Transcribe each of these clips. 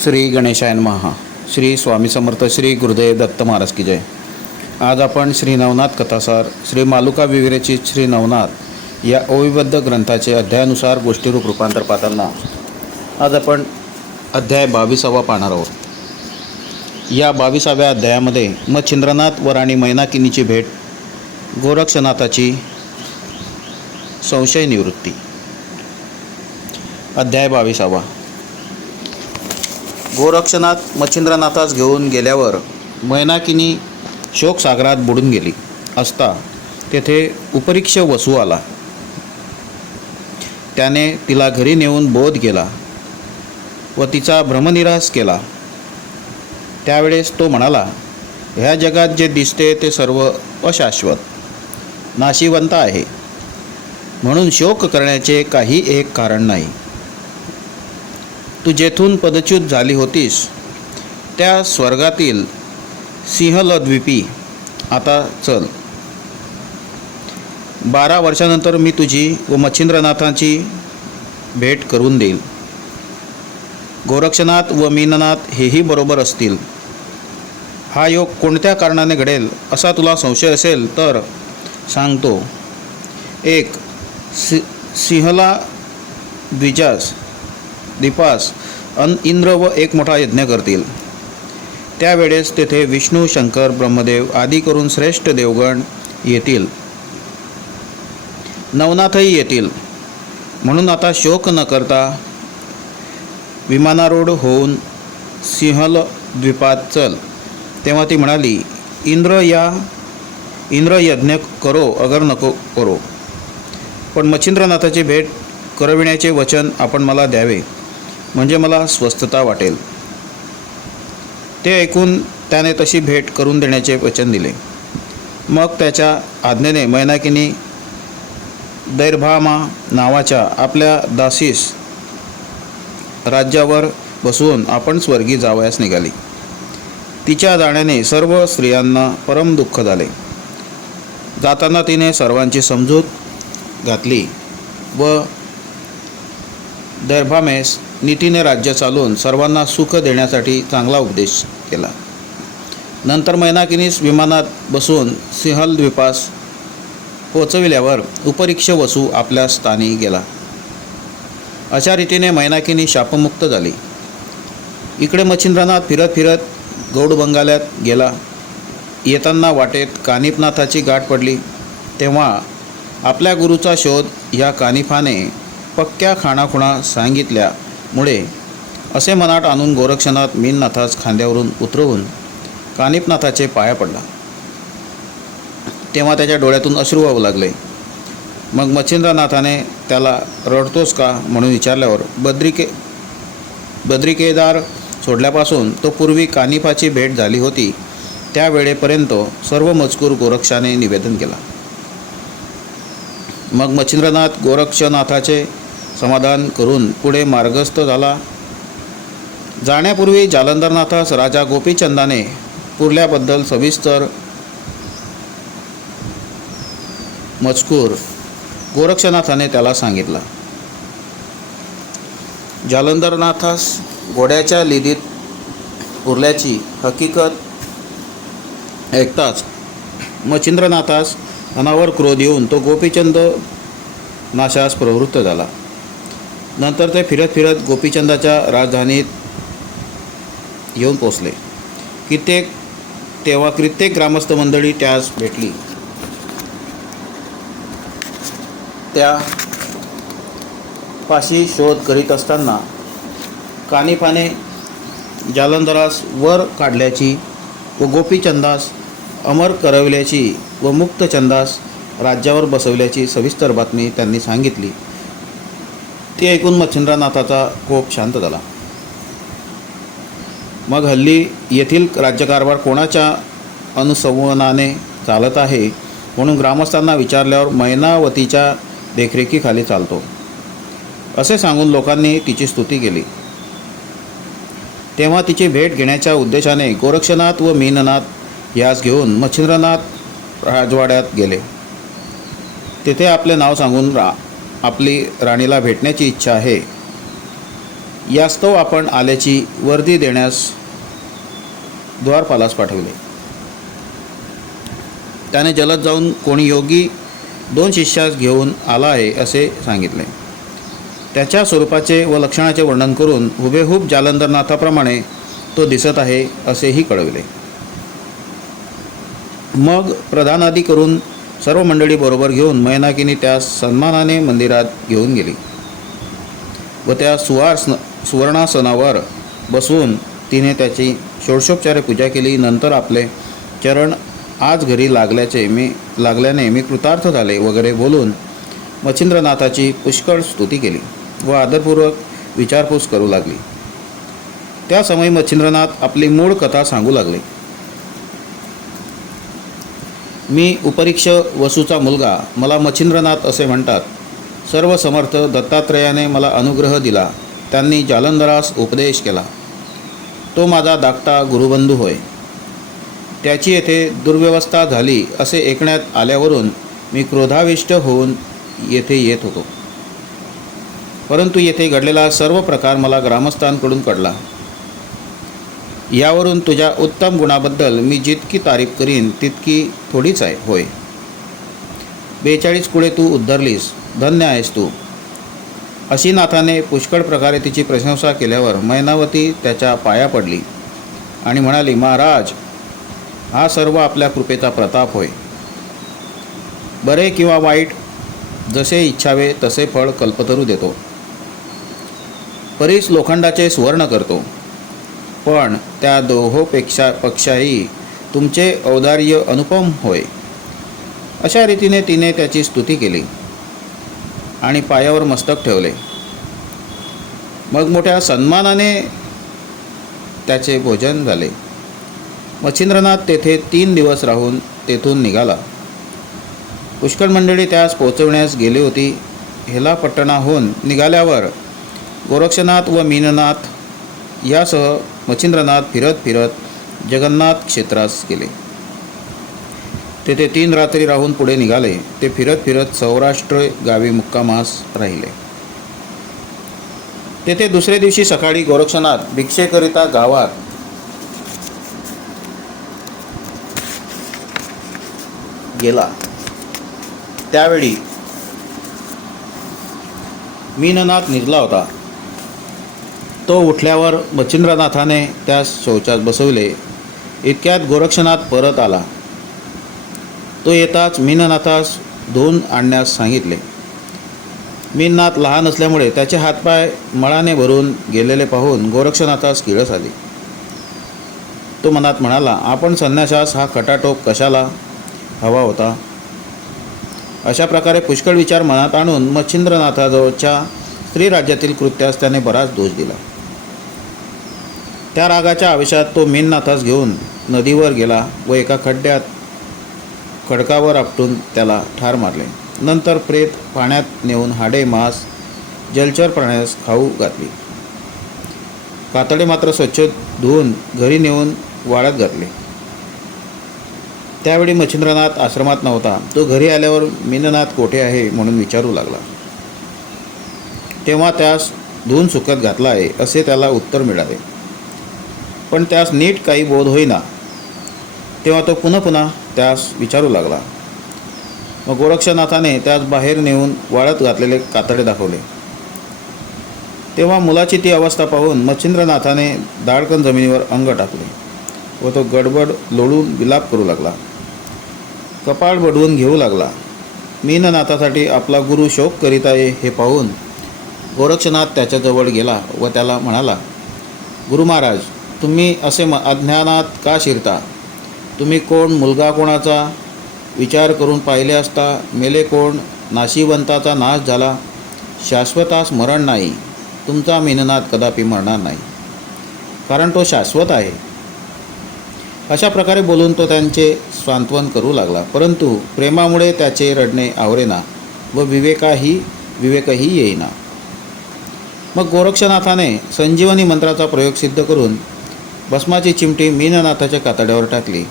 श्री गणेशायन महा श्री स्वामी समर्थ श्री गुरुदेव दत्त महाराज की जय. आज आपण श्री नवनाथ कथासार श्री मालुका विविरेची श्री नवनाथ या ओविबद्ध ग्रंथाचे अध्यायानुसार गोष्टीरूप रूपांतर पाहताना आज आपण अध्याय बावीसावा पाहणार आहोत. या बावीसाव्या अध्यायामध्ये मच्छिंद्रनाथ व राणी मैनाकिनीची भेट गोरक्षनाथाची संशय निवृत्ती. अध्याय बावीसावा. गोरक्षनाथ मच्छिंद्रनाथास घेऊन गेल्यावर मैनाकिनी शोकसागरात बुडून गेली. असता तेथे उपरीक्ष वसू आला. त्याने तिला घरी नेऊन बोध केला व तिचा भ्रमनिरास केला. त्यावेळेस तो म्हणाला ह्या जगात जे दिसते ते सर्व अशाश्वत नाशिवंत आहे. म्हणून शोक करण्याचे काही एक कारण नाही. तू जेथून पदच्युत झाली होतीस त्या स्वर्गातील सिंहलद्वीपी आता चल. बारा वर्षानंतर मी तुझी व मच्छिंद्रनाथांची भेट करून देईल गोरक्षनाथ व मीननाथ हेही बरोबर असतील. हा योग कोणत्या कारणाने घडेल असा तुला संशय असेल तर सांगतो. एक सि सिंहला द्विजास दीपास अन इंद्र व एक मोठा यज्ञ करतील. त्यावेळेस तेथे विष्णू शंकर ब्रह्मदेव आदी करून श्रेष्ठ देवगण येतील. नवनाथही येतील. म्हणून आता शोक न करता विमानारूढ होऊन सिंहल द्वीपात चल. तेव्हा ती म्हणाली इंद्र या इंद्र यज्ञ करो अगर नको करो. पण मच्छिंद्रनाथाची भेट करविण्याचे वचन आपण मला द्यावे. म्हणजे मला स्वस्थता वाटेल. ते ऐकून त्याने तशी भेट करून देण्याचे वचन दिले. मग त्याच्या आज्ञेने मैनाकिनी दैर्भामा नावाच्या आपल्या दासीस राज्यावर बसवून आपण स्वर्गी जावयास निघाली. तिच्या जाण्याने सर्व स्त्रियांना परम दुःख झाले. जाताना तिने सर्वांची समजूत घातली व दैर्भामेस नीतीने राज्य चालवून सर्वांना सुख देण्यासाठी चांगला उपदेश केला. नंतर मैनाकिनीस विमानात बसून सिंहल द्वीपास पोचविल्यावर उपरीक्ष वसू आपल्या स्थानी गेला. अशा रीतीने मैनाकिनी शापमुक्त झाली. इकडे मच्छिंद्रनाथ फिरत फिरत गौड बंगाल्यात गेला. येताना वाटेत कानिपनाथाची गाठ पडली. तेव्हा आपल्या गुरुचा शोध या कानिफाने पक्क्या खाणाखुणा सांगितल्या. मुळे असे मनाट आणून गोरक्षनाथ मीननाथास खांद्यावरून उतरवून कानिपनाथाचे पाया पडला. तेव्हा त्याच्या डोळ्यातून अश्रू वाहू लागले. मग मच्छिंद्रनाथाने त्याला रडतोस का म्हणून विचारल्यावर बद्रिके बद्रिकेदार सोडल्यापासून तो पूर्वी कानिफाची भेट झाली होती त्यावेळेपर्यंत सर्व मजकूर गोरक्षाने निवेदन केला. मग मच्छिंद्रनाथ गोरक्षनाथाचे समाधान करून पुढे मार्गस्थ झाला. जाण्यापूर्वी जालंधरनाथास राजा गोपीचंदाने पुरल्याबद्दल सविस्तर मजकूर गोरक्षनाथाने त्याला सांगितला. जालंधरनाथास घोड्याच्या लिदीत पुरल्याची हकीकत ऐकताच मच्छिंद्रनाथास अनावर क्रोध येऊन तो गोपीचंद नाशास प्रवृत्त झाला. नंतर ते फिरत फिरत गोपीचंदाच्या राजधानीत येऊन पोचले कित्येक तेव्हा कित्येक ग्रामस्थ मंडळी त्यास भेटली. त्या पाशी शोध करीत असताना कानिफाने जालंधरास वर काढल्याची व गोपीचंदास अमर करवल्याची व मुक्तचंदास राज्यावर बसवल्याची सविस्तर बातमी त्यांनी सांगितली. ते ऐकून मच्छिंद्रनाथाचा कोप शांत झाला. मग हल्ली येथील राज्यकारभार कोणाच्या अनुसंवनाने चालत आहे म्हणून ग्रामस्थांना विचारल्यावर मैनावतीच्या देखरेखीखाली चालतो. असे सांगून लोकांनी तिची स्तुती केली. तेव्हा तिची भेट घेण्याच्या उद्देशाने गोरक्षनाथ व मीननाथ यास घेऊन मच्छिंद्रनाथ राजवाड्यात गेले. तेथे आपले नाव सांगून रा आपली राणीला भेटण्याची इच्छा आहे. यास्तव आपण आल्याची वर्दी देण्यास द्वारपालास पाठविले. त्याने जलद जाऊन कोणी योगी दोन शिष्यास घेऊन आला आहे असे सांगितले. त्याच्या स्वरूपाचे व लक्षणाचे वर्णन करून हुबेहूब जालंधरनाथाप्रमाणे तो दिसत आहे असेही कळविले. मग प्रधानादी करून सर्व मंडळी बरोबर घेऊन मैनाकिनी त्यास सन्मानाने मंदिरात घेऊन गेली व त्या सुवास सुवर्णासनावर बसवून तिने त्याची षोडशोपचारे पूजा केली. नंतर आपले चरण आज घरी लागल्याचे मी लागल्याने मी कृतार्थ झाले वगैरे बोलून मच्छिंद्रनाथाची पुष्कळ स्तुती केली व आदरपूर्वक विचारपूस करू लागली. त्या समयी मच्छिंद्रनाथ आपली मूळ कथा सांगू लागले. मी उपरीक्ष वसूचा मुलगा मला मच्छिंद्रनाथ असे म्हणतात. सर्व समर्थ दत्तात्रेयाने मला अनुग्रह दिला. त्यांनी जालंधरास उपदेश केला. तो माझा धाकटा गुरुबंधू होय. त्याची येथे दुर्व्यवस्था झाली असे ऐकण्यात आल्यावरून मी क्रोधाविष्ट होऊन येथे येत होतो. परंतु येथे घडलेला सर्व प्रकार मला ग्रामस्थांकडून कळला. यावरून तुझ्या उत्तम गुणाबद्दल मी जितकी तारीफ करीन तितकी थोडीच आहे होय. बेचाळीस कुळे तू उद्धरलीस धन्य आहेस तू. अशी नाथाने पुष्कळ प्रकारे तिची प्रशंसा केल्यावर मैनावती त्याच्या पाया पडली आणि म्हणाली महाराज हा सर्व आपल्या कृपेचा प्रताप होय. बरे किंवा वाईट जसे इच्छावे तसे फळ कल्पतरू देतो. परीस लोखंडाचे सुवर्ण करतो. पण त्या दोहोपेक्षा पक्षाही तुमचे औदार्य अनुपम होय. अशा रीतीने तिने त्याची स्तुती केली आणि पायावर मस्तक ठेवले. मग मोठ्या सन्मानाने त्याचे भोजन झाले. मच्छिंद्रनाथ तेथे तीन दिवस राहून तेथून निघाला. पुष्कळ मंडळी त्यास पोचवण्यास गेली होती. हेला पट्टणाहून निघाल्यावर गोरक्षनाथ व मीननाथ यासह मच्छिंद्रनाथ फिरत फिरत जगन्नाथ क्षेत्रास गेले. तेथे तीन रात्री राहून पुढे निघाले. ते फिरत फिरत सौराष्ट्र गावी मुक्कामास राहिले. तेथे दुसऱ्या दिवशी सकाळी गोरक्षनाथ भिक्षेकरिता गावात गेला. त्यावेळी मीननाथ निजला होता. तो उठल्यावर मच्छिंद्रनाथाने त्यास शौचात बसवले. इतक्यात गोरक्षनाथ परत आला. तो येताच मीननाथास धुवून आणण्यास सांगितले. मीननाथ लहान असल्यामुळे त्याचे हातपाय मळाने भरून गेलेले पाहून गोरक्षनाथास किळस आली. तो मनात म्हणाला आपण संन्यासास हा खटाटोप कशाला हवा होता? अशा प्रकारे पुष्कळ विचार मनात आणून मच्छिंद्रनाथाजवळच्या स्त्री राज्यातील कृत्यास त्याने बराच दोष दिला. त्या रागाच्या आवेशात तो मेननाथास घेऊन नदीवर गेला व एका खड्ड्यात खडकावर आपटून त्याला ठार मारले. नंतर प्रेत पाण्यात नेऊन हाडे मांस जलचर प्राण्यास खाऊ घातली. कातडे मात्र स्वच्छ धुवून घरी नेऊन वाळत घातले. त्यावेळी मच्छिंद्रनाथ आश्रमात नव्हता. तो घरी आल्यावर मीननाथ कोठे आहे म्हणून विचारू लागला. तेव्हा त्यास धुवून सुकत घातला आहे असे त्याला उत्तर मिळाले. पण त्यास नीट काही बोध होईना. तेव्हा तो पुन्हा पुन्हा त्यास विचारू लागला. मग गोरक्षनाथाने त्यास बाहेर नेऊन वाळत घातलेले कातडे दाखवले. तेव्हा मुलाची ती अवस्था पाहून मच्छिंद्रनाथाने दाडकन जमिनीवर अंग टाकले व तो गडबड लोळून विलाप करू लागला. कपाळ बडवून घेऊ लागला. मीननाथासाठी आपला गुरु शोक करीत आहे हे पाहून गोरक्षनाथ त्याच्याजवळ गेला व त्याला म्हणाला गुरु महाराज तुम्ही असे म अज्ञानात का शिरता? तुम्ही कोण? मुलगा कोणाचा? विचार करून पाहिले असता मेले कोण? नाशिवंताचा नाश झाला. शाश्वतास मरण नाही. तुमचा मीननाथ कदापि मरणार नाही. कारण तो शाश्वत आहे. अशा प्रकारे बोलून तो त्यांचे सांत्वन करू लागला. परंतु प्रेमामुळे त्याचे रडणे आवरेना व विवेकाही विवेकही येईना. मग गोरक्षनाथाने संजीवनी मंत्राचा प्रयोग सिद्ध करून भस्माची चिमटी मीननाथाच्या कातड्यावर टाकली.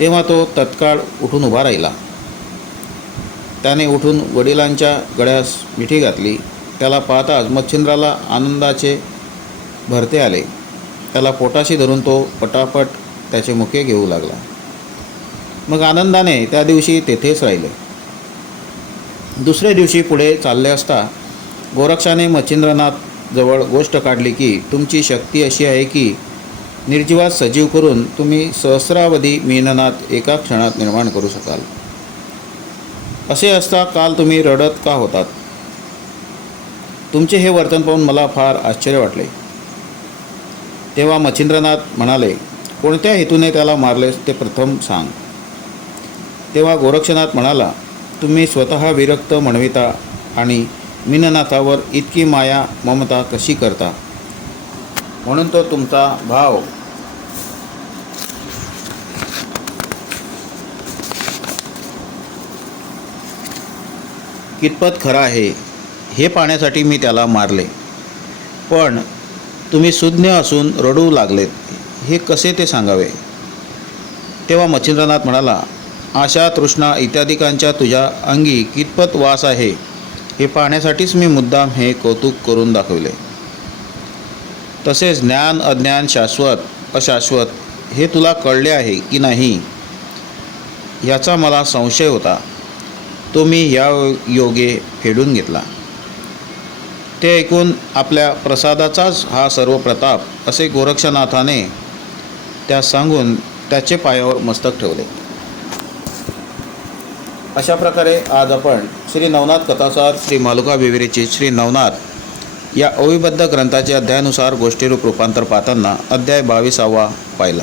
तेव्हा तो तत्काळ उठून उभा राहिला. त्याने उठून वडिलांच्या गळ्यास मिठी घातली. त्याला पाहताच मच्छिंद्राला आनंदाचे भरते आले. त्याला पोटाशी धरून तो पटापट त्याचे मुके घेऊ लागला. मग आनंदाने त्या दिवशी तेथेच राहिले. दुसऱ्या दिवशी पुढे चालले असता गोरक्षाने मच्छिंद्रनाथ जवळ गोष्ट काढली की तुमची शक्ती अशी आहे की निर्जीवात सजीव करून तुम्ही सहस्रावधी मीननात एका क्षणात निर्माण करू शकाल. असे असता काल तुम्ही रडत का होतात? तुमचे हे वर्तन पाहून मला फार आश्चर्य वाटले. तेव्हा मच्छिंद्रनाथ म्हणाले कोणत्या हेतूने त्याला मारलेस ते प्रथम सांग. तेव्हा गोरक्षनाथ म्हणाला तुम्ही स्वतः विरक्त म्हणविता आणि मीननाथावर इतकी माया ममता कशी करता? म्हणून तो तुमचा भाव. कितपत खरा आहे हे पाहण्यासाठी मी त्याला मारले. पण तुम्ही सुज्ञ असून रडू लागलेत हे कसे ते सांगावे? तेव्हा मच्छिंद्रनाथ म्हणाला आशा तृष्णा इत्यादिकांच्या तुझ्या अंगी कितपत वास आहे? हे पाहण्यासाठीच मी मुद्दाम हे कौतुक करून दाखविले. तसेच ज्ञान अज्ञान शाश्वत अशाश्वत हे तुला कळले आहे की नाही? याचा मला संशय होता. तो मी या योगे फेडून घेतला. ते ऐकून आपल्या प्रसादाचाच हा सर्व प्रताप असे गोरक्षनाथाने त्यास सांगून त्याचे पायावर मस्तक ठेवले. अशा प्रकारे आज आपण श्री नवनाथ कथासार श्री मालुका विविरीची श्री नवनाथ या अविबद्ध ग्रंथाचे अध्यायानुसार गोष्टीरूप रूपांतर पाहताना अध्याय बावीसावा पाहिला.